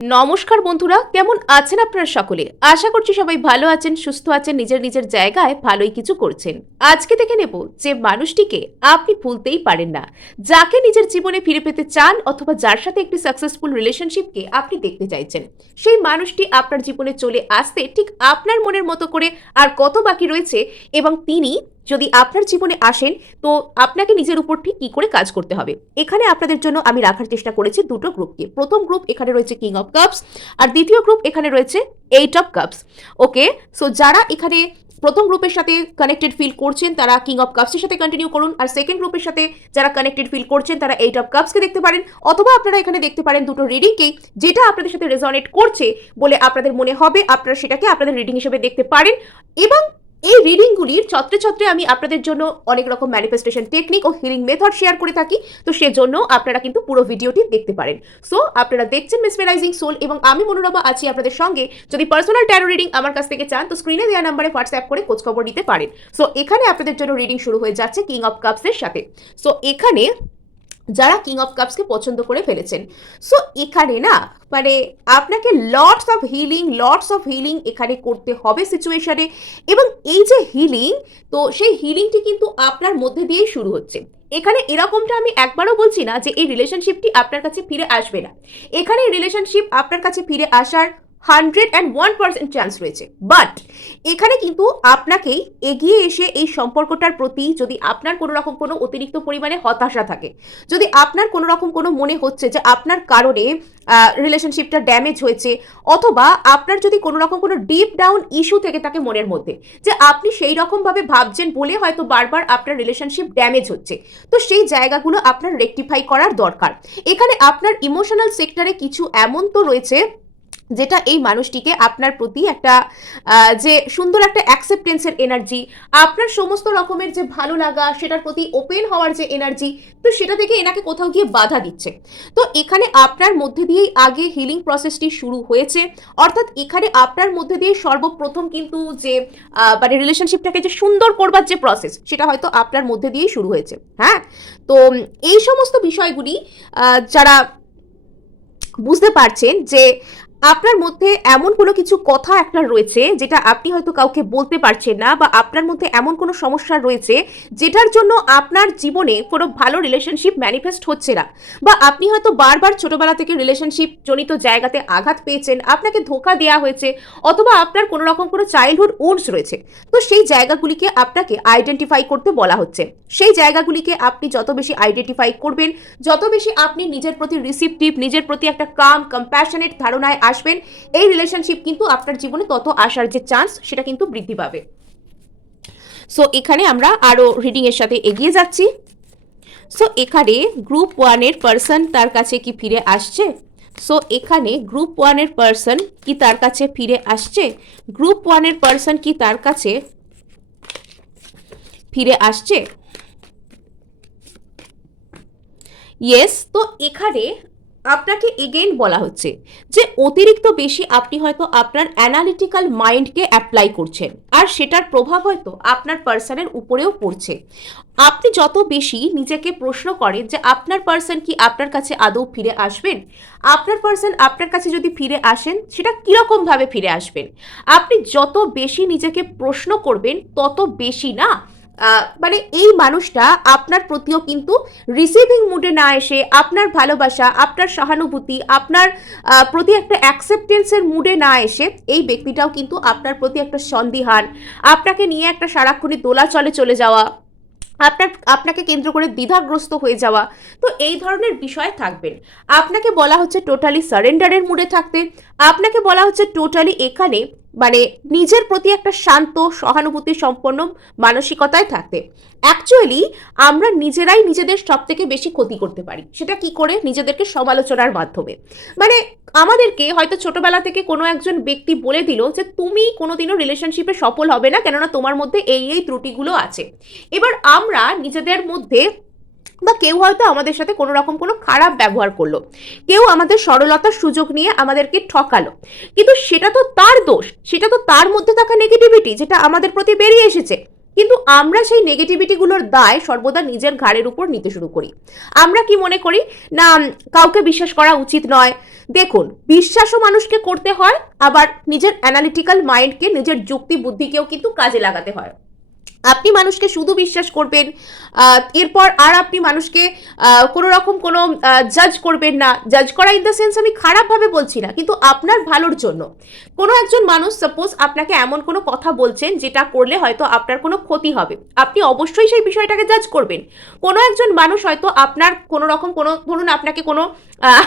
নমস্কার বন্ধুরা, কেমন আছেন আপনারা সকলে? আশা করছি সবাই ভালো আছেন, সুস্থ আছেন, নিজের নিজের জায়গায় ভালোই কিছু করছেন। আজকে দেখে নেব যে মানুষটিকে আপনি ভুলতেই পারেন না, যাকে নিজের জীবনে ফিরে পেতে চান অথবা যার সাথে একটি সাকসেসফুল রিলেশনশিপকে আপনি দেখতে চাইছেন। সেই মানুষটি আপনার জীবনে চলে আসতে ঠিক আপনার মনের মতো করে আর কত বাকি রয়েছে, এবং তিনি যদি আপনার জীবনে আসেন তো আপনাকে নিজের উপর ঠিক কি করে কাজ করতে হবে। এখানে আপনাদের জন্য আমি রাখার চেষ্টা করেছি দুটো গ্রুপকে। প্রথম গ্রুপ এখানে রয়েছে কিং অফ কাপস, আর দ্বিতীয় গ্রুপ এখানে রয়েছে eight of cups. Okay, so যারা এখানে প্রথম গ্রুপের সাথে কানেক্টেড ফিল করছেন তারা কিং অফ কাপসের সাথে কন্টিনিউ করুন, আর সেকেন্ড গ্রুপের সাথে যারা কানেক্টেড ফিল করছেন তারা এইট অফ কাপসকে দেখতে পারেন, অথবা আপনারা এখানে দেখতে পারেন দুটো রিডিংকেই, যেটা আপনাদের সাথে রেজনেট করছে বলে আপনাদের মনে হবে আপনারা সেটাকে আপনাদের রিডিং হিসেবে দেখতে পারেন। এবং এই রিডিংগুলির ছত্রে ছত্রে আমি আপনাদের জন্য অনেক রকম ম্যানিফেস্টেশন টেকনিক ও হিলিং মেথড শেয়ার করে থাকি, তো সেজন্য আপনারা কিন্তু পুরো ভিডিওটি দেখতে পারেন। সো আপনারা দেখছেন মেসমেরাইজিং সোল এবং আমি মনোরমা আছি আপনাদের সঙ্গে। যদি পার্সোনাল ট্যারো রিডিং আমার কাছ থেকে চান তো স্ক্রিনে দেওয়া নাম্বারে হোয়াটসঅ্যাপ করে খোঁজখবর নিতে পারেন। সো এখানে আপনাদের জন্য রিডিং শুরু হয়ে যাচ্ছে কিং অফ কাপসের সাথে। সো এখানে যারা কিং অফ কাপসকে পছন্দ করে ফেলেছেন, সো এখানে না মানে আপনাকে লটস অফ হিলিং এখানে করতে হবে সিচুয়েশনে। এবং এই যে হিলিং, তো সেই হিলিংটি কিন্তু আপনার মধ্যে দিয়েই শুরু হচ্ছে। এখানে এরকমটা আমি একবারও বলছি না যে এই রিলেশনশিপটি আপনার কাছে ফিরে আসবে না। এখানে রিলেশনশিপ আপনার কাছে ফিরে আসার 101% চান্স রয়েছে, বাট এখানে কিন্তু আপনাকেই এগিয়ে এসে এই সম্পর্কটার প্রতি যদি আপনার কোনো রকম কোনো অতিরিক্ত পরিমাণে হতাশা থাকে, যদি আপনার কোনো রকম কোনো মনে হচ্ছে যে আপনার কারণে রিলেশনশিপটা ড্যামেজ হয়েছে, অথবা আপনার যদি কোনো রকম কোনো ডিপ ডাউন ইস্যু থেকে থাকে মনের মধ্যে যে আপনি সেই রকমভাবে ভাবছেন বলে হয়তো বারবার আপনার রিলেশনশিপ ড্যামেজ হচ্ছে, তো সেই জায়গাগুলো আপনার রেকটিফাই করার দরকার। এখানে আপনার ইমোশনাল সেক্টরে কিছু এমন তো রয়েছে যেটা এই মানুষটিকে আপনার প্রতি একটা যে সুন্দর একটা অ্যাকসেপ্টেন্সের এনার্জি, আপনার সমস্ত রকমের যে ভালো লাগা সেটার প্রতি ওপেন হওয়ার যে এনার্জি, তো সেটা থেকে এনাকে কোথাও গিয়ে বাধা দিচ্ছে। তো এখানে আপনার মধ্যে দিয়েই আগে হিলিং প্রসেসটি শুরু হয়েছে, অর্থাৎ এখানে আপনার মধ্যে দিয়ে সর্বপ্রথম কিন্তু যে মানে রিলেশনশিপটাকে যে সুন্দর করবার যে প্রসেস সেটা হয়তো আপনার মধ্যে দিয়েই শুরু হয়েছে। হ্যাঁ, তো এই সমস্ত বিষয়গুলি যারা বুঝতে পারছেন যে আপনার মধ্যে এমন কোনো কিছু কথা একটা রয়েছে যেটা আপনি হয়তো কাউকে বলতে পারছেন না, বা আপনার মধ্যে এমন কোনো সমস্যা রয়েছে যেটার জন্য আপনার জীবনে কোনো ভালো রিলেশনশিপ ম্যানিফেস্ট হচ্ছে না, বা আপনি হয়তো বারবার ছোটবেলা থেকে রিলেশনশিপ জনিত জায়গাতে আঘাত পেয়েছেন, আপনাকে ধোঁকা দেওয়া হয়েছে, অথবা আপনার কোনো রকম কোনো চাইল্ডহুড উন্ডস রয়েছে, তো সেই জায়গাগুলিকে আপনাকে আইডেন্টিফাই করতে বলা হচ্ছে। সেই জায়গাগুলিকে আপনি যত বেশি আইডেন্টিফাই করবেন, যত বেশি আপনি নিজের প্রতি রিসিপটিভ, নিজের প্রতি একটা কাম কম্প্যাশনেট ধারণায় আসবেন, এই রিলেশনশিপ কিন্তু আপনার জীবনে তত আসার যে চান্স সেটা কিন্তু বৃদ্ধি পাবে। সো এখানে আমরা আরো রিডিং এর সাথে এগিয়ে যাচ্ছি। সো এখানে গ্রুপ 1 এর পারসন তার কাছে কি ফিরে আসছে? সো এখানে গ্রুপ 1 এর পারসন কি তার কাছে ফিরে আসছে? গ্রুপ 1 এর পারসন কি তার কাছে ফিরে আসছে? ইয়েস, তো এখানে আপনাকে এগেইন বলা হচ্ছে যে অতিরিক্ত বেশি আপনি হয়তো আপনার অ্যানালিটিক্যাল মাইন্ডকে অ্যাপ্লাই করছেন, আর সেটার প্রভাব হয়তো আপনার পার্সনের উপরেও পড়ছে। আপনি যত বেশি নিজেকে প্রশ্ন করেন যে আপনার পার্সন কি আপনার কাছে আদৌ ফিরে আসবেন, আপনার পার্সন আপনার কাছে যদি ফিরে আসেন সেটা কীরকমভাবে ফিরে আসবেন, আপনি যত বেশি নিজেকে প্রশ্ন করবেন তত বেশি না মানে এই মানুষটা আপনার প্রতিও কিন্তু রিসিভিং মুডে না এসে আপনার ভালোবাসা, আপনার সহানুভূতি, আপনার প্রতি একটা অ্যাকসেপ্টেন্সের মুডে না এসে এই ব্যক্তিটাও কিন্তু আপনার প্রতি একটা সন্দিহান, আপনাকে নিয়ে একটা সারাক্ষণই দোলাচলে চলে যাওয়া, আপনাকে কেন্দ্র করে দ্বিধাগ্রস্ত হয়ে যাওয়া, তো এই ধরনের বিষয় থাকবেন। আপনাকে বলা হচ্ছে টোটালি সারেন্ডারের মুডে থাকতে, আপনাকে বলা হচ্ছে টোটালি এখানে মানে নিজের প্রতি একটা শান্ত সহানুভূতি সম্পন্ন মানসিকতায় থাকতে। অ্যাকচুয়ালি আমরা নিজেরাই নিজেদের সব থেকে বেশি ক্ষতি করতে পারি, সেটা কি করে? নিজেদেরকে সমালোচনার মাধ্যমে। মানে আমাদেরকে হয়তো ছোটবেলা থেকে কোনো একজন ব্যক্তি বলে দিল যে তুমি কোনোদিনও রিলেশনশিপে সফল হবে না, কেননা তোমার মধ্যে এই এই ত্রুটিগুলো আছে। এবার আমরা নিজেদের মধ্যে, বা কেউ হয়তো আমাদের সাথে কোনো রকম কোনো খারাপ ব্যবহার করলো, কেউ আমাদের সরলতার সুযোগ নিয়ে আমাদেরকে ঠকালো, কিন্তু সেটা তো তার দোষ, সেটা তো তার মধ্যে থাকা নেগেটিভিটি যেটা আমাদের প্রতি বেরিয়ে এসেছে, কিন্তু আমরা সেই নেগেটিভিটিগুলোর দায় সর্বদা নিজের ঘাড়ের উপর নিতে শুরু করি। আমরা কি মনে করি না কাউকে বিশ্বাস করা উচিত নয়, দেখুন, বিশ্বাসও মানুষকে করতে হয়, আবার নিজের অ্যানালিটিক্যাল মাইন্ডকে, নিজের যুক্তি বুদ্ধিকেও কিন্তু কাজে লাগাতে হয়। আপনি মানুষকে শুধু বিশ্বাস করবেন, এরপর আর আপনি মানুষকে কোনো রকম কোনো জাজ করবেন না। জাজ করা ইন দ্য সেন্স আমি খারাপভাবে বলছি না, কিন্তু আপনার ভালোর জন্য। কোনো একজন মানুষ সাপোজ আপনাকে এমন কোনো কথা বলছেন যেটা করলে হয়তো আপনার কোনো ক্ষতি হবে, আপনি অবশ্যই সেই বিষয়টাকে জাজ করবেন। কোনো একজন মানুষ হয়তো আপনার কোনো রকম কোনো, ধরুন আপনাকে কোনো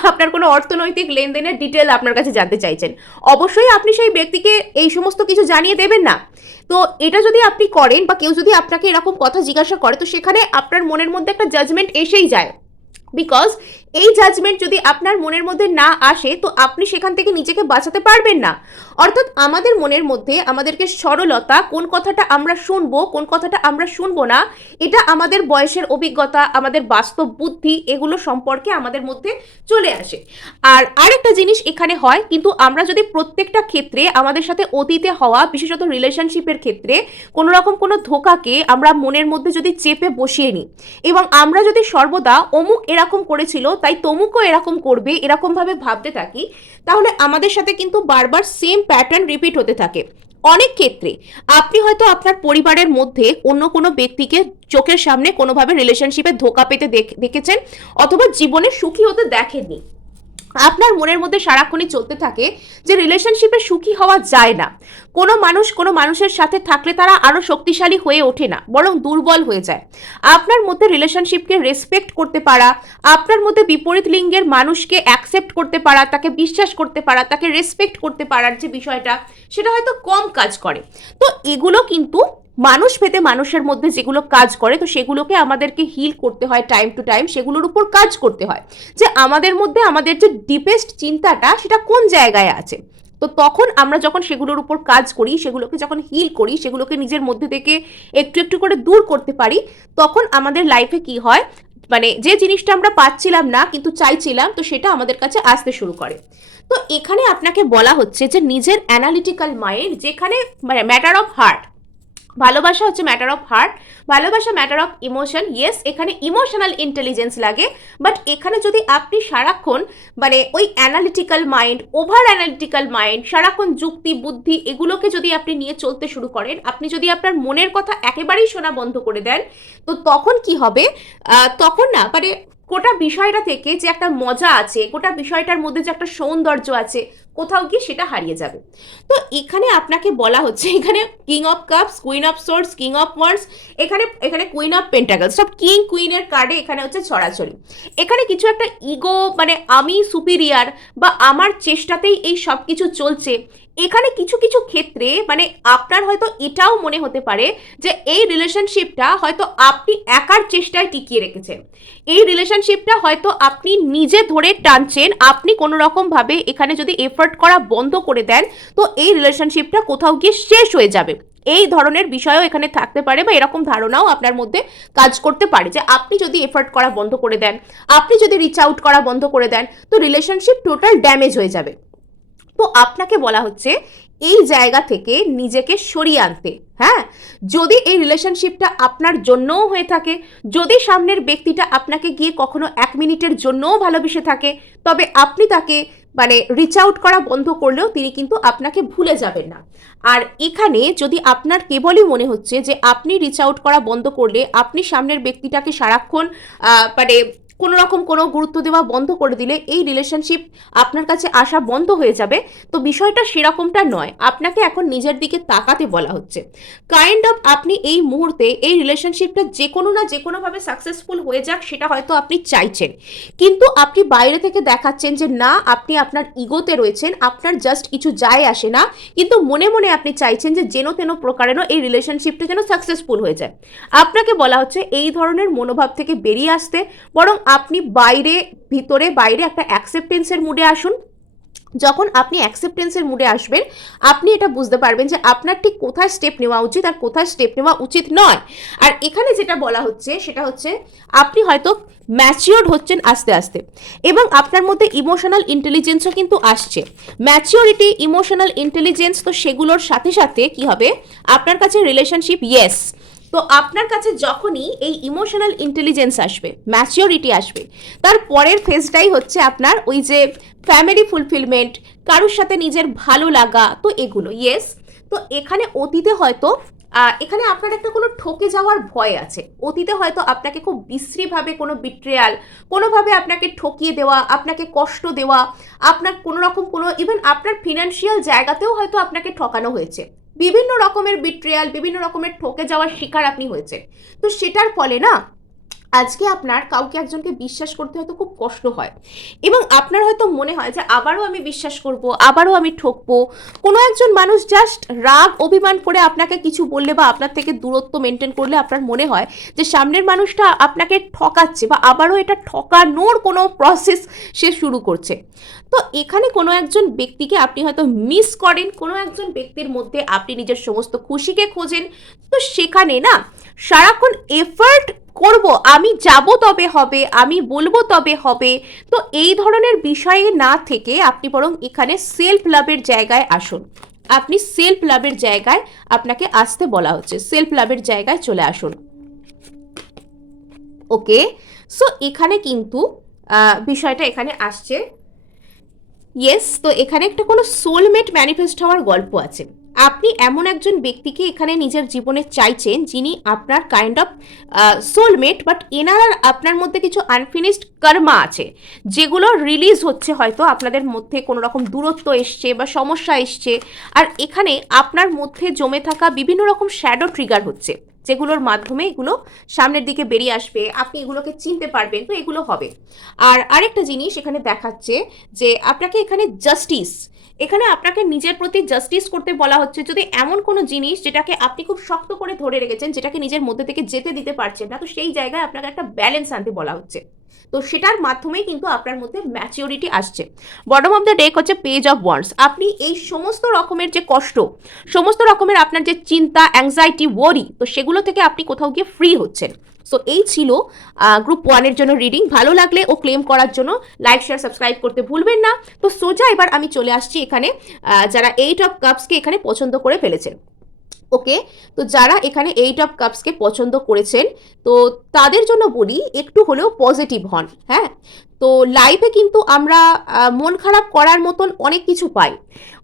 আপনার কোনো অর্থনৈতিক লেনদেনের ডিটেল আপনার কাছে জানতে চাইছেন, অবশ্যই আপনি সেই ব্যক্তিকে এই সমস্ত কিছু জানিয়ে দেবেন না। তো এটা যদি আপনি করেন বা কেউ যদি আপনাকে এরকম কথা জিজ্ঞাসা করে, তো সেখানে আপনার মনের মধ্যে একটা জাজমেন্ট এসেই যায়। বিকজ এই জাজমেন্ট যদি আপনার মনের মধ্যে না আসে, তো আপনি সেখান থেকে নিজেকে বাঁচাতে পারবেন না। অর্থাৎ আমাদের মনের মধ্যে আমাদেরকে সরলতা, কোন কথাটা আমরা শুনবো, কোন কথাটা আমরা শুনবো না, এটা আমাদের বয়সের অভিজ্ঞতা, আমাদের বাস্তব বুদ্ধি, এগুলো সম্পর্কে আমাদের মধ্যে চলে আসে। আর আরেকটা জিনিস এখানে হয়, কিন্তু আমরা যদি প্রত্যেকটা ক্ষেত্রে আমাদের সাথে অতীতে হওয়া, বিশেষত রিলেশনশিপের ক্ষেত্রে কোনো রকম কোনো ধোঁকাকে আমরা মনের মধ্যে যদি চেপে বসিয়ে নিই, এবং আমরা যদি সর্বদা অমুক এরকম করেছিল তাই তমুকও এরকম করবে এরকম ভাবে ভাবতে থাকি, তাহলে আমাদের সাথে কিন্তু বারবার সেম প্যাটার্ন রিপিট হতে থাকে। অনেক ক্ষেত্রে আপনি হয়তো আপনার পরিবারের মধ্যে অন্য কোনো ব্যক্তিকে চোখের সামনে কোনোভাবে রিলেশনশিপে ধোঁকা পেতে দেখেছেন, অথবা জীবনে সুখী হতে দেখেননি। আপনার মনের মধ্যে সারাক্ষণই চলতে থাকে যে রিলেশনশিপে সুখী হওয়া যায় না। কোনো মানুষ কোনো মানুষের সাথে থাকলে তারা আরো শক্তিশালী হয়ে ওঠে না, বরং দুর্বল হয়ে যায়। আপনার মধ্যে রিলেশনশিপকে রেসপেক্ট করতে পারা, আপনার মধ্যে বিপরীত লিঙ্গের মানুষকে অ্যাকসেপ্ট করতে পারা, তাকে বিশ্বাস করতে পারা, তাকে রেসপেক্ট করতে পারার যে বিষয়টা, সেটা হয়তো কম কাজ করে। তো এগুলো কিন্তু মানুষ ভেদে মানুষের মধ্যে যেগুলো কাজ করে, তো সেগুলোকে আমাদেরকে হিল করতে হয় টাইম টু টাইম, সেগুলোর উপর কাজ করতে হয় যে আমাদের মধ্যে আমাদের যে ডিপেস্ট চিন্তাটা সেটা কোন জায়গায় আছে। তো তখন আমরা যখন সেগুলোর উপর কাজ করি, সেগুলোকে যখন হিল করি, সেগুলোকে নিজের মধ্যে থেকে একটু একটু করে দূর করতে পারি, তখন আমাদের লাইফে কি হয়, মানে যে জিনিসটা আমরা পাচ্ছিলাম না কিন্তু চাইছিলাম, তো সেটা আমাদের কাছে আসতে শুরু করে। তো এখানে আপনাকে বলা হচ্ছে যে নিজের অ্যানালিটিক্যাল মাইন্ড, যেখানে মানে ম্যাটার অফ হার্ট, ভালোবাসা হচ্ছে ম্যাটার অফ হার্ট, ভালোবাসা ম্যাটার অফ ইমোশন। ইয়েস, এখানে ইমোশনাল ইন্টেলিজেন্স লাগে, বাট এখানে যদি আপনি সারাক্ষণ মানে ওই analytical mind, over analytical mind, সারাক্ষণ যুক্তি বুদ্ধি এগুলোকে যদি আপনি নিয়ে চলতে শুরু করেন, আপনি যদি আপনার মনের কথা একেবারেই শোনা বন্ধ করে দেন, তো তখন কি হবে, তখন না মানে গোটা বিষয়টা থেকে যে একটা মজা আছে, গোটা বিষয়টার মধ্যে যে একটা সৌন্দর্য আছে, কোথাও গিয়ে সেটা হারিয়ে যাবে। তো এখানে আপনাকে বলা হচ্ছে, এখানে king of cups, queen of swords, king of wands, এখানে এখানে কুইন অফ পেন্টাকলস, সব কিং কুইনের কার্ডে এখানে হচ্ছে ছড়াছড়ি। এখানে কিছু একটা ইগো, মানে আমি সুপিরিয়ার বা আমার চেষ্টাতেই এই সব কিছু চলছে, এখানে কিছু কিছু ক্ষেত্রে মানে আপনার হয়তো এটাও মনে হতে পারে যে এই রিলেশনশিপটা হয়তো আপনি একার চেষ্টায় টিকিয়ে রেখেছেন, এই রিলেশনশিপটা হয়তো আপনি নিজে ধরে টানছেন, আপনি কোনো রকম ভাবে এখানে যদি এফোর্ট করা বন্ধ করে দেন, তো এই রিলেশনশিপটা কোথাও গিয়ে শেষ হয়ে যাবে। এই ধরনের বিষয়ও এখানে থাকতে পারে, বা এরকম ধারণাও আপনার মধ্যে কাজ করতে পারে যে আপনি যদি এফোর্ট করা বন্ধ করে দেন, আপনি যদি রিচ আউট করা বন্ধ করে দেন, তো রিলেশনশিপ টোটাল ড্যামেজ হয়ে যাবে। তো আপনাকে বলা হচ্ছে এই জায়গা থেকে নিজেকে সরিয়ে আনতে। হ্যাঁ, যদি এই রিলেশনশিপটা আপনার জন্যও হয়ে থাকে, যদি সামনের ব্যক্তিটা আপনাকে গিয়ে কখনো 1 মিনিটের জন্যও ভালোবেসে থাকে, তবে আপনি তাকে মানে রিচ আউট করা বন্ধ করলেও তিনি কিন্তু আপনাকে ভুলে যাবেন না। আর এখানে যদি আপনার কেবলই মনে হচ্ছে যে আপনি রিচ আউট করা বন্ধ করলে আপনি সামনের ব্যক্তিটাকে সারাক্ষণ মানে কোনো রকম কোনো গুরুত্ব দেওয়া বন্ধ করে দিলে এই রিলেশনশিপ আপনার কাছে আসা বন্ধ হয়ে যাবে, তো বিষয়টা সেরকমটা নয়। আপনাকে এখন নিজের দিকে তাকাতে বলা হচ্ছে। কাইন্ড অফ আপনি এই মুহূর্তে এই রিলেশনশিপটা যে কোনো না যে কোনোভাবে সাকসেসফুল হয়ে যাক, সেটা হয়তো আপনি চাইছেন, কিন্তু আপনি বাইরে থেকে দেখাচ্ছেন যে না, আপনি আপনার ইগোতে রয়েছেন, আপনার জাস্ট কিছু যায় আসে না, কিন্তু মনে মনে আপনি চাইছেন যে যেন তেন প্রকারেণ এই রিলেশনশিপটা যেন সাকসেসফুল হয়ে যায়। আপনাকে বলা হচ্ছে এই ধরনের মনোভাব থেকে বেরিয়ে আসতে, বরং আপনি ভিতরে বাইরে একটা অ্যাকসেপ্টেন্সের মুডে আসুন। যখন আপনি অ্যাকসেপ্টেন্সের মুডে আসবেন, আপনি এটা বুঝতে পারবেন যে আপনার ঠিক কোথায় স্টেপ নেওয়া উচিত আর কোথায় স্টেপ নেওয়া উচিত নয়। আর এখানে যেটা বলা হচ্ছে সেটা হচ্ছে আপনি হয়তো ম্যাচিওর্ড হচ্ছেন আস্তে আস্তে, এবং আপনার মধ্যে ইমোশনাল ইন্টেলিজেন্সও কিন্তু আসছে। ম্যাচিওরিটি, ইমোশনাল ইন্টেলিজেন্স, তো সেগুলোর সাথে সাথে কি হবে, আপনার কাছে রিলেশনশিপ, ইয়েস, তো আপনার কাছে যখনই এই ইমোশনাল ইন্টেলিজেন্স আসবে, ম্যাচিওরিটি আসবে, তার পরের ফেজটাই হচ্ছে আপনার ওই যে ফ্যামিলি ফুলফিলমেন্ট, কারোর সাথে নিজের ভালো লাগা, তো এগুলো ইয়েস। তো এখানে অতীতে হয়তো এখানে আপনার একটা কোনো ঠকে যাওয়ার ভয় আছে, অতীতে হয়তো আপনাকে খুব বিশ্রীভাবে কোনো বিট্রেয়াল, কোনোভাবে আপনাকে ঠকিয়ে দেওয়া, আপনাকে কষ্ট দেওয়া, আপনার কোনো রকম কোনো ইভেন আপনার ফিনান্সিয়াল জায়গাতেও হয়তো আপনাকে ঠকানো হয়েছে, বিভিন্ন রকমের বিট্রেয়াল, বিভিন্ন রকমের ঠকে যাওয়ার শিকার আপনি হয়েছে। তো সেটার ফলে না আজকে আপনার কাউকে একজনকে বিশ্বাস করতে হয়তো খুব কষ্ট হয়, এবং আপনার হয়তো মনে হয় যে আবারও আমি বিশ্বাস করব, আবারও আমি ঠকবো। কোনো একজন মানুষ জাস্ট রাগ অভিমান করে আপনাকে কিছু বললে বা আপনার থেকে দূরত্ব মেনটেন করলে আপনার মনে হয় যে সামনের মানুষটা আপনাকে ঠকাচ্ছে বা আবারও এটা ঠকানোর কোনো প্রসেস সে শুরু করছে। তো এখানে কোনো একজন ব্যক্তিকে আপনি হয়তো মিস করেন, কোনো একজন ব্যক্তির মধ্যে আপনি নিজের সমস্ত খুশিকে খোঁজেন। তো সেখানে না সারাক্ষণ এফার্ট করব, আমি যাব তবে হবে, আমি বলবো তবে হবে, তো এই ধরনের বিষয়ে না থেকে আপনি বরং এখানে সেলফ লাভের জায়গায় আসুন। আপনি সেলফ লাভের জায়গায় আপনাকে আসতে বলা হচ্ছে, সেলফ লাভের জায়গায় চলে আসুন। ওকে, সো এখানে কিন্তু বিষয়টা এখানে আসছে ইয়েস। তো এখানে একটা কোনো সোলমেট ম্যানিফেস্ট হওয়ার গল্প আছে। আপনি এমন একজন ব্যক্তিকে এখানে নিজের জীবনে চাইছেন যিনি আপনার কাইন্ড অফ সোলমেট, বাট এনার আর আপনার মধ্যে কিছু আনফিনিশড কর্মা আছে যেগুলো রিলিজ হচ্ছে, হয়তো আপনাদের মধ্যে কোনো রকম দূরত্ব এসছে বা সমস্যা এসছে, আর এখানে আপনার মধ্যে জমে থাকা বিভিন্ন রকম শ্যাডো ট্রিগার হচ্ছে, যেগুলোর মাধ্যমে এগুলো সামনের দিকে বেরিয়ে আসবে, আপনি এগুলোকে চিনতে পারবেন, তো এগুলো হবে। আর আরেকটা জিনিস এখানে দেখাচ্ছে যে আপনাকে এখানে জাস্টিস, এখানে আপনাকে নিজের প্রতি জাস্টিস করতে বলা হচ্ছে। যদি এমন কোনো জিনিস যেটাকে আপনি খুব শক্ত করে ধরে রেখেছেন, যেটাকে নিজের মধ্যে থেকে যেতে দিতে পারছেন না, তো সেই জায়গায় আপনাকে একটা ব্যালেন্স আনতে বলা হচ্ছে। তো সেটার মাধ্যমেই কিন্তু আপনার মধ্যে ম্যাচিওরিটি আসছে। বটম অফ দ্য ডেক হচ্ছে পেজ অফ ওয়ান্ডস। আপনি এই সমস্ত রকমের যে কষ্ট, সমস্ত রকমের আপনার যে চিন্তা, অ্যাংজাইটি, ওয়ারি, তো সেগুলো থেকে আপনি কোথাও গিয়ে ফ্রি হচ্ছেন। সো এই ছিল গ্রুপ 1-এর জন্য রিডিং। ভালো লাগলে ও ক্লেম করার জন্য লাইক, শেয়ার, সাবস্ক্রাইব করতে ভুলবেন না। তো সোজা এবার আমি চলে আসছি এখানে যারা 8 অফ কাপসকে এখানে পছন্দ করে ফেলেছেন। ওকে, তো যারা এখানে 8 অফ কাপসকে পছন্দ করেছেন, তো তাদের জন্য বলি একটু হলেও পজিটিভ হন। হ্যাঁ, তো লাইফে কিন্তু আমরা মন খারাপ করার মতন অনেক কিছু পাই,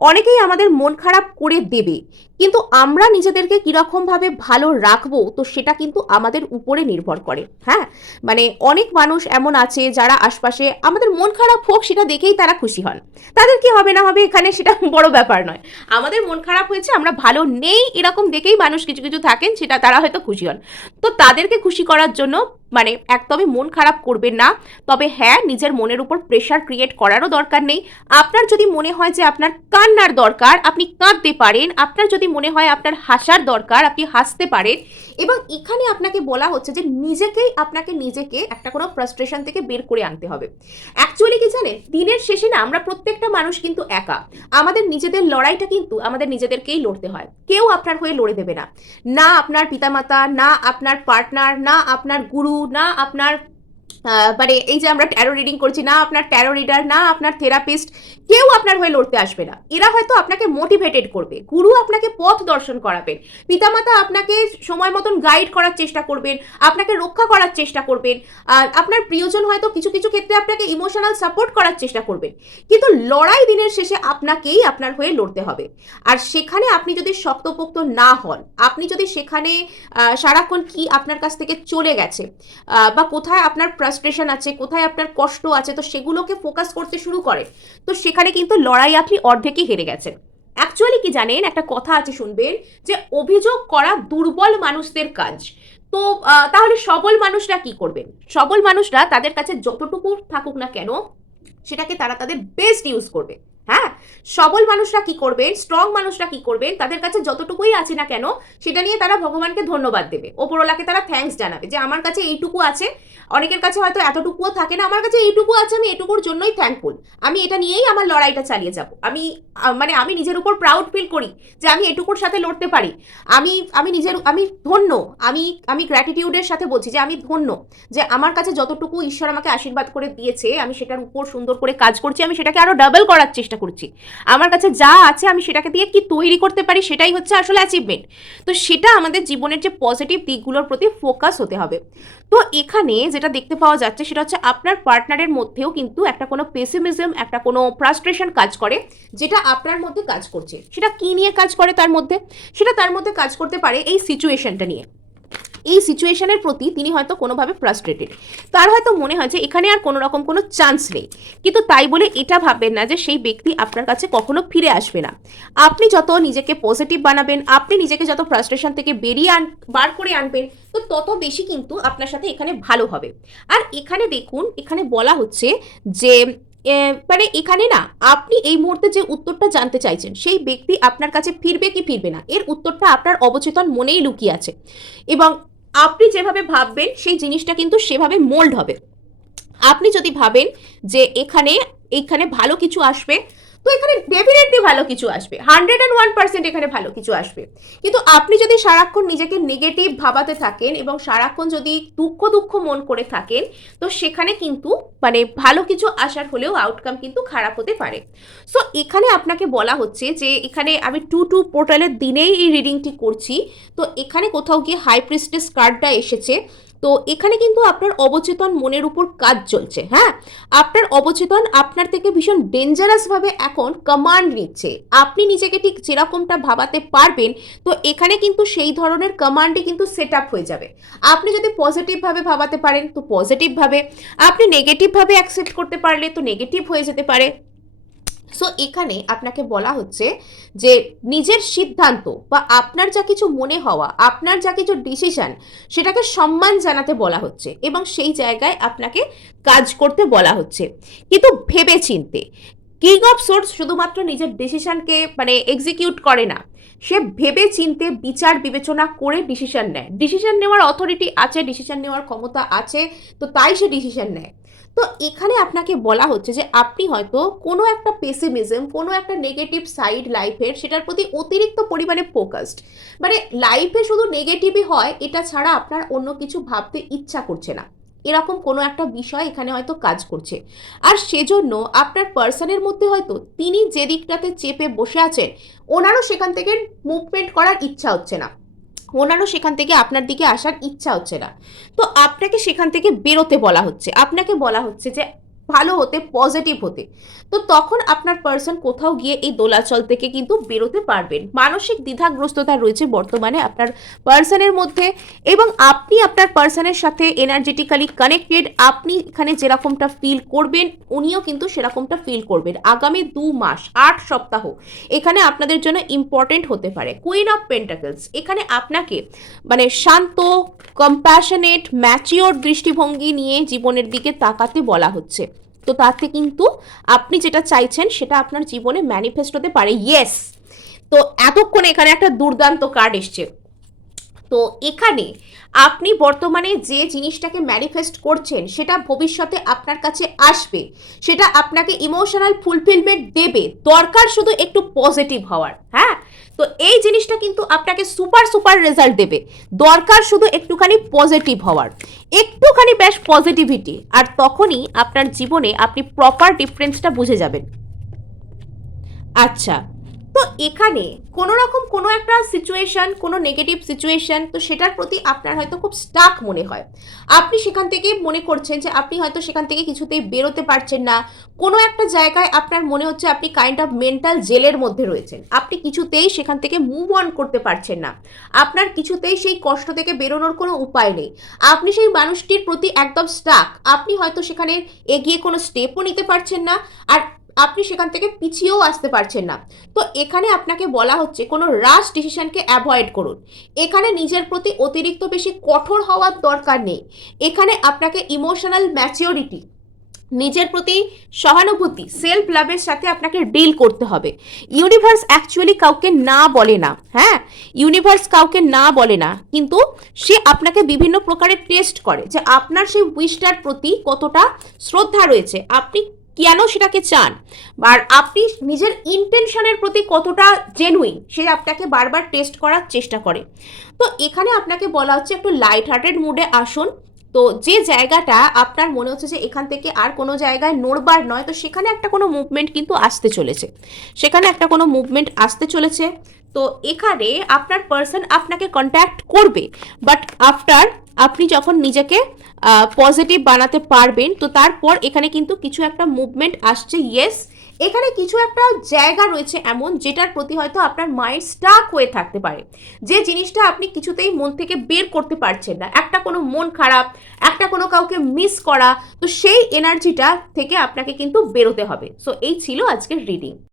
অনেকেই আমাদের মন খারাপ করে দেবে, কিন্তু আমরা নিজেদেরকে কীরকমভাবে ভালো রাখবো তো সেটা কিন্তু আমাদের উপরে নির্ভর করে। হ্যাঁ, মানে অনেক মানুষ এমন আছে যারা আশপাশে আমাদের মন খারাপ হোক সেটা দেখেই তারা খুশি হন, তাদের কি হবে না হবে এখানে সেটা বড় ব্যাপার নয়। আমাদের মন খারাপ হয়েছে, আমরা ভালো নেই, এরকম দেখেই মানুষ কিছু কিছু থাকেন, সেটা তারা হয়তো খুশি হন। তো তাদেরকে খুশি করার জন্য মানে একদমই মন খারাপ করবেন না। তবে হ্যাঁ, নিজের মনের উপর প্রেশার ক্রিয়েট করারও দরকার নেই। আপনার যদি মনে হয় যে আপনার কান্নার দরকার, আপনি কাঁদতে পারেন। আপনার যদি মনে হয় আপনার হাসার দরকার, আপনি হাসতে পারেন। এবং এখানে আপনাকে বলা হচ্ছে যে আপনাকে নিজেকে একটা কোনো ফ্রাস্ট্রেশন থেকে বের করে আনতে হবে। অ্যাকচুয়ালি কি জানেন, দিনের শেষে না আমরা প্রত্যেকটা মানুষ কিন্তু একা। আমাদের নিজেদের লড়াইটা কিন্তু আমাদের নিজেদেরকেই লড়তে হয়, কেউ আপনার হয়ে লড়ে দেবে না। না আপনার পিতামাতা, না আপনার পার্টনার, না আপনার গুরু, না আপনার মানে এই যে আমরা ট্যারো রিডিং করছি, না আপনার ট্যারো রিডার, না আপনার থেরাপিস্ট, কেউ আপনার হয়ে লড়তে আসবে না। এরা হয়তো আপনাকে মোটিভেটেড করবে, গুরু আপনাকে পথ দর্শন করাবেন, পিতামাতা আপনাকে সময় মতন গাইড করার চেষ্টা করবেন, আপনাকে রক্ষা করার চেষ্টা করবেন, আপনার প্রিয়জন হয়তো কিছু কিছু ক্ষেত্রে আপনাকে ইমোশনাল সাপোর্ট করার চেষ্টা করবেন, কিন্তু লড়াই দিনের শেষে আপনাকেই আপনার হয়ে লড়তে হবে। আর সেখানে আপনি যদি শক্তপোক্ত না হন, আপনি যদি সেখানে সারাক্ষণ কি আপনার কাছ থেকে চলে গেছে বা কোথায় আপনার ফ্রাস্ট্রেশন আছে, কোথায় আপনার কষ্ট আছে, তো সেগুলোকে ফোকাস করতে শুরু করে, তো সেখানে কিন্তু লড়াই আপনি অর্ধেকই হেরে গেছেন। অ্যাকচুয়ালি কি জানেন, একটা কথা আছে শুনবেন, যে অভিযোগ করা দুর্বল মানুষদের কাজ। তো তাহলে সবল মানুষরা কি করবেন? সবল মানুষরা তাদের কাছে যতটুকু থাকুক না কেন সেটাকে তারা তাদের বেস্ট ইউজ করবে। হ্যাঁ, সবল মানুষরা কি করবেন, স্ট্রং মানুষরা কি করবেন, তাদের কাছে যতটুকুই আছে না কেন সেটা নিয়ে তারা ভগবানকে ধন্যবাদ দেবে, ওপরওয়ালাকে তারা থ্যাঙ্কস জানাবে যে আমার কাছে এইটুকু আছে। অনেকের কাছে হয়তো এতটুকুও থাকে না, আমার কাছে এইটুকু আছে, আমি এটুকুর জন্যই থ্যাঙ্কফুল, আমি এটা নিয়েই আমার লড়াইটা চালিয়ে যাব। আমি মানে আমি নিজের উপর প্রাউড ফিল করি যে আমি এটুকুর সাথে লড়তে পারি। আমি ধন্য, আমি গ্র্যাটিটিউডের সাথে বলছি যে আমি ধন্য যে আমার কাছে যতটুকু ঈশ্বর আমাকে আশীর্বাদ করে দিয়েছে, আমি সেটার উপর সুন্দর করে কাজ করছি, আমি সেটাকে আরো ডাবল করার চেষ্টা করছি। আমার কাছে যা আছে আমি সেটাকে দিয়ে কি তৈরি করতে পারি, সেটাই হচ্ছে আসলে অ্যাচিভমেন্ট। তো সেটা আমাদের জীবনের যে পজিটিভ দিকগুলোর প্রতি ফোকাস হতে হবে। তো এখানে যেটা দেখতে পাওয়া যাচ্ছে সেটা হচ্ছে আপনার পার্টনারের মধ্যেও কিন্তু একটা কোনো পেসিমিজম, একটা কোনো ফ্রাস্ট্রেশন কাজ করে, যেটা আপনার মধ্যে কাজ করছে। সেটা কি নিয়ে কাজ করে তার মধ্যে? সেটা তার মধ্যে কাজ করতে পারে এই সিচুয়েশনটা নিয়ে। এই সিচুয়েশনের প্রতি তিনি হয়তো কোনোভাবে ফ্রাস্ট্রেটেড, তার হয়তো মনে হয় যে এখানে আর কোনো রকম কোনো চান্স নেই, কিন্তু তাই বলে এটা ভাববেন না যে সেই ব্যক্তি আপনার কাছে কখনো ফিরে আসবে না। আপনি যত নিজেকে পজিটিভ বানাবেন, আপনি নিজেকে যত ফ্রাস্ট্রেশন থেকে বার করে আনবেন, তো তত বেশি কিন্তু আপনার সাথে এখানে ভালো হবে। আর এখানে দেখুন, এখানে বলা হচ্ছে যে মানে এখানে না, আপনি এই মুহূর্তে যে উত্তরটা জানতে চাইছেন সেই ব্যক্তি আপনার কাছে ফিরবে কি ফিরবে না, এর উত্তরটা আপনার অবচেতন মনেই লুকিয়ে আছে, এবং আপনি যেভাবে ভাববেন সেই জিনিসটা কিন্তু সেভাবে মোল্ড হবে। আপনি যদি ভাবেন যে এখানে ভালো কিছু আসবে, তো এখানে ডেফিনেটলি ভালো কিছু আসবে, 101% এখানে ভালো কিছু আসবে। কিন্তু আপনি যদি সারাক্ষণ নিজেকে নেগেটিভ ভাবাতে থাকেন এবং সারাক্ষণ যদি দুঃখ দুঃখ মন করে থাকেন, তো সেখানে কিন্তু মানে ভালো কিছু আসার হলেও আউটকাম কিন্তু খারাপ হতে পারে। সো এখানে আপনাকে বলা হচ্ছে যে এখানে আমি 2 পোর্টালের দিনেই এই রিডিংটি করছি, তো এখানে কোথাও গিয়ে হাই প্রিস্টেস কার্ডটা এসেছে। তো এখানে কিন্তু আপনার অবচেতন মনের উপর কাজ চলছে। হ্যাঁ, আপনার অবচেতন আপনার থেকে ভীষণ ডেঞ্জারাসভাবে এখন কমান্ড নিচ্ছে। আপনি নিজেকে ঠিক যেরকমটা ভাবাতে পারবেন, তো এখানে কিন্তু সেই ধরনের কমান্ডই কিন্তু সেট আপ হয়ে যাবে। আপনি যদি পজিটিভভাবে ভাবাতে পারেন তো পজিটিভভাবে, আপনি নেগেটিভভাবে অ্যাকসেপ্ট করতে পারলে তো নেগেটিভ হয়ে যেতে পারে। সো এখানে আপনাকে বলা হচ্ছে যে নিজের সিদ্ধান্ত বা আপনার যা কিছু মনে হওয়া, আপনার যা কিছু ডিসিশন, সেটাকে সম্মান জানাতে বলা হচ্ছে এবং সেই জায়গায় আপনাকে কাজ করতে বলা হচ্ছে, কিন্তু ভেবে চিনতে। কিং অফ সোর্স শুধুমাত্র নিজের ডিসিশনকে মানে এক্সিকিউট করে না, সে ভেবে চিনতে বিচার বিবেচনা করে ডিসিশন নেয়। ডিসিশন নেওয়ার অথরিটি আছে, ডিসিশন নেওয়ার ক্ষমতা আছে, তো তাই সে ডিসিশন নেয়। তো এখানে আপনাকে বলা হচ্ছে যে আপনি হয়তো কোনো একটা পেসিমিজম, কোনো একটা নেগেটিভ সাইড লাইফের, সেটার প্রতি অতিরিক্ত পরিমাণে ফোকাসড, মানে লাইফে শুধু নেগেটিভই হয় এটা ছাড়া আপনার অন্য কিছু ভাবতে ইচ্ছা করছে না, এরকম কোনো একটা বিষয় এখানে হয়তো কাজ করছে। আর সেজন্য আপনার পার্সনের মধ্যে হয়তো তিনি যে দিকটাতে চেপে বসে আছেন, ওনারও সেখান থেকে মুভমেন্ট করার ইচ্ছা হচ্ছে না, ওনারও সেখান থেকে আপনার দিকে আসার ইচ্ছা হচ্ছে না। তো আপনাকে সেখান থেকে বেরোতে বলা হচ্ছে, আপনাকে বলা হচ্ছে যে ভালো হতে, পজিটিভ হতে। তো তখন আপনার পার্সন কোথাও গিয়ে এই দোলাচল থেকে কিন্তু বেরোতে পারবেন। মানসিক দ্বিধাগ্রস্ততা রয়েছে বর্তমানে আপনার পার্সনের মধ্যে, এবং আপনি আপনার পার্সনের সাথে এনার্জেটিক্যালি কানেক্টেড। আপনি এখানে যেরকমটা ফিল করবেন উনিও কিন্তু সেরকমটা ফিল করবেন। আগামী 2 মাস 8 সপ্তাহ এখানে আপনাদের জন্য ইম্পর্টেন্ট হতে পারে। কুইন অফ পেন্টাকলস এখানে আপনাকে মানে শান্ত, কম্প্যাশনেট, ম্যাচিওর দৃষ্টিভঙ্গি নিয়ে জীবনের দিকে তাকাতে বলা হচ্ছে। তো তাতে কিন্তু আপনি যেটা চাইছেন সেটা আপনার জীবনে ম্যানিফেস্ট হতে পারে। ইয়েস, তো এতক্ষণ এখানে একটা দুর্দান্ত কার্ড এসছে। তো এখানে আপনি বর্তমানে যে জিনিসটাকে ম্যানিফেস্ট করছেন সেটা ভবিষ্যতে আপনার কাছে আসবে, সেটা আপনাকে ইমোশনাল ফুলফিলমেন্ট দেবে, দরকার শুধু একটু পজিটিভ হওয়ার। হ্যাঁ, তো এই জিনিসটা কিন্তু আপনাকে সুপার সুপার রেজাল্ট দেবে, দরকার শুধু একটুখানি পজিটিভ হওয়ার, একটুখানি বেশ পজিটিভিটি, আর তখনই আপনার জীবনে আপনি প্রপার ডিফারেন্সটা বুঝে যাবেন। আচ্ছা, তো এখানে কোনো রকম কোনো একটা সিচুয়েশন, কোনো নেগেটিভ সিচুয়েশন, তো সেটার প্রতি আপনার হয়তো খুব স্টাক মনে হয়। আপনি সেখান থেকে মনে করছেন যে আপনি হয়তো সেখান থেকে কিছুতেই বেরোতে পারছেন না। কোনো একটা জায়গায় আপনার মনে হচ্ছে আপনি কাইন্ড অফ মেন্টাল জেলের মধ্যে রয়েছেন, আপনি কিছুতেই সেখান থেকে মুভ অন করতে পারছেন না, আপনার কিছুতেই সেই কষ্ট থেকে বেরোনোর কোনো উপায় নেই, আপনি সেই মানুষটির প্রতি একদম স্টাক, আপনি হয়তো সেখানে এগিয়ে কোনো স্টেপও নিতে পারছেন না, আর আপনি সেখান থেকে পিছিয়েও আসতে পারছেন না। তো এখানে আপনাকে বলা হচ্ছে কোনো রাশ ডিসিশনকে অ্যাভয়েড করুন। এখানে নিজের প্রতি অতিরিক্ত বেশি কঠোর হওয়ার দরকার নেই। এখানে আপনাকে ইমোশনাল ম্যাচিওরিটি, নিজের প্রতি সহানুভূতি, সেলফ লাভের সাথে আপনাকে ডিল করতে হবে। ইউনিভার্স অ্যাকচুয়ালি কাউকে না বলে না। হ্যাঁ, ইউনিভার্স কাউকে না বলে না, কিন্তু সে আপনাকে বিভিন্ন প্রকারের টেস্ট করে যে আপনার সেই উইশটার প্রতি কতটা শ্রদ্ধা রয়েছে, আপনি কেন সেটাকে চান, আর আপনি নিজের ইন্টেনশনের প্রতি কতটা জেনুইন, সে আপনাকে বারবার টেস্ট করার চেষ্টা করে। তো এখানে আপনাকে বলা হচ্ছে একটু লাইট হার্টেড মুডে আসুন, তো যে জায়গাটা আপনার মনে হচ্ছে যে এখান থেকে আর কোনো জায়গায় নড়বার নয়, তো সেখানে একটা কোনো মুভমেন্ট কিন্তু আসতে চলেছে, সেখানে একটা কোনো মুভমেন্ট আসতে চলেছে। তো এখানে আপনার পার্সন আপনাকে কন্ট্যাক্ট করবে, বাট আফটার আপনি যখন নিজেকে পজিটিভ বানাতে পারবেন, তো তারপর এখানে কিন্তু কিছু একটা মুভমেন্ট আসছে। ইয়েস, এখানে কিছু একটা জায়গা রয়েছে এমন যেটার প্রতি হয়তো আপনার মাইন্ড স্টাক হয়ে থাকতে পারে, যে জিনিসটা আপনি কিছুতেই মন থেকে বের করতে পারছেন না, একটা কোনো মন খারাপ, একটা কোনো কাউকে মিস করা, তো সেই এনার্জিটা থেকে আপনাকে কিন্তু বেরোতে হবে। সো এই ছিল আজকের রিডিং।